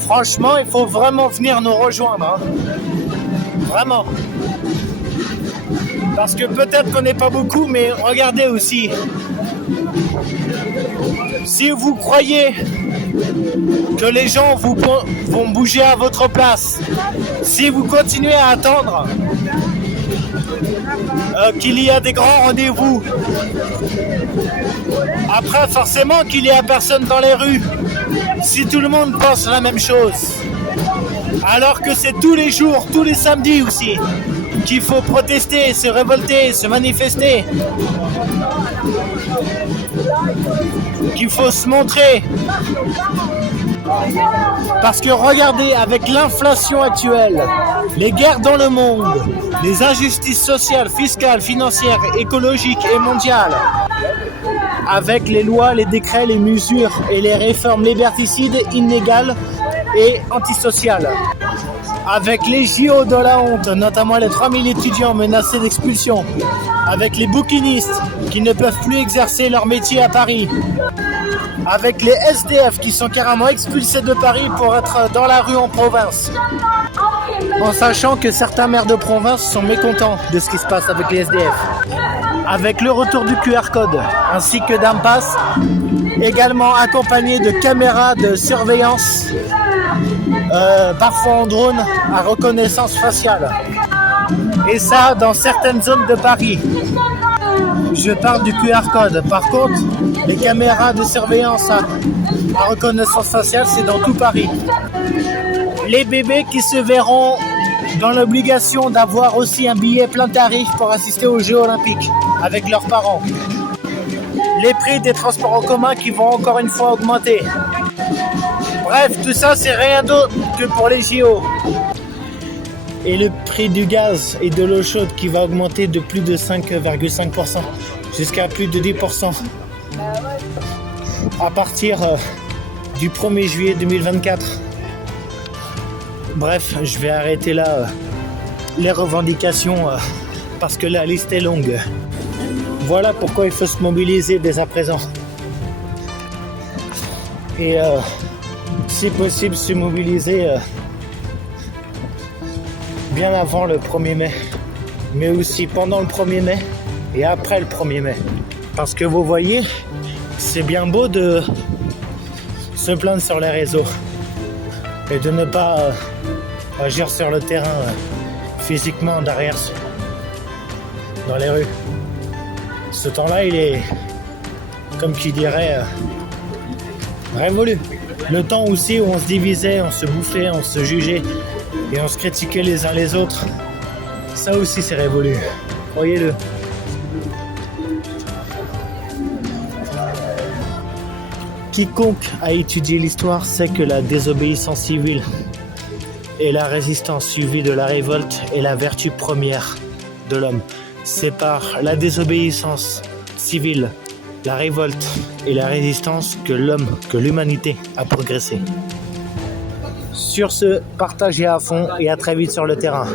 Franchement, il faut vraiment venir nous rejoindre. Hein. Vraiment. Parce que peut-être qu'on n'est pas beaucoup, mais regardez aussi. Si vous croyez que les gens vont bouger à votre place, si vous continuez à attendre qu'il y a des grands rendez-vous, après forcément qu'il n'y a personne dans les rues, si tout le monde pense la même chose, alors que c'est tous les jours, tous les samedis aussi, qu'il faut protester, se révolter, se manifester, qu'il faut se montrer. Parce que regardez, avec l'inflation actuelle, les guerres dans le monde, les injustices sociales, fiscales, financières, écologiques et mondiales, avec les lois, les décrets, les mesures et les réformes liberticides, inégales et antisociales, avec les JO de la honte, notamment les 3000 étudiants menacés d'expulsion, avec les bouquinistes qui ne peuvent plus exercer leur métier à Paris, avec les SDF qui sont carrément expulsés de Paris pour être dans la rue en province, en sachant que certains maires de province sont mécontents de ce qui se passe avec les SDF, avec le retour du QR code ainsi que d'un pass, également accompagné de caméras de surveillance, parfois en drone à reconnaissance faciale, et ça dans certaines zones de Paris. Je parle du QR code. Par contre, les caméras de surveillance à reconnaissance faciale, c'est dans tout Paris. Les bébés qui se verront dans l'obligation d'avoir aussi un billet plein tarif pour assister aux Jeux Olympiques avec leurs parents. Les prix des transports en commun qui vont encore une fois augmenter. Bref, tout ça, c'est rien d'autre que pour les JO. Et le prix du gaz et de l'eau chaude qui va augmenter de plus de 5,5% jusqu'à plus de 10% à partir du 1er juillet 2024. Bref, je vais arrêter là les revendications parce que la liste est longue. Voilà pourquoi il faut se mobiliser dès à présent. Et si possible, se mobiliser bien avant le 1er mai, mais aussi pendant le 1er mai et après le 1er mai. Parce que vous voyez, c'est bien beau de se plaindre sur les réseaux et de ne pas agir sur le terrain physiquement derrière, dans les rues. Ce temps-là, il est, comme qui dirait, révolu. Le temps aussi où on se divisait, on se bouffait, on se jugeait et on se critiquait les uns les autres, ça aussi c'est révolu, croyez-le. Quiconque a étudié l'histoire sait que la désobéissance civile et la résistance suivie de la révolte est la vertu première de l'homme. C'est par la désobéissance civile, la révolte et la résistance que l'humanité a progressé. Sur ce, partagez à fond et à très vite sur le terrain.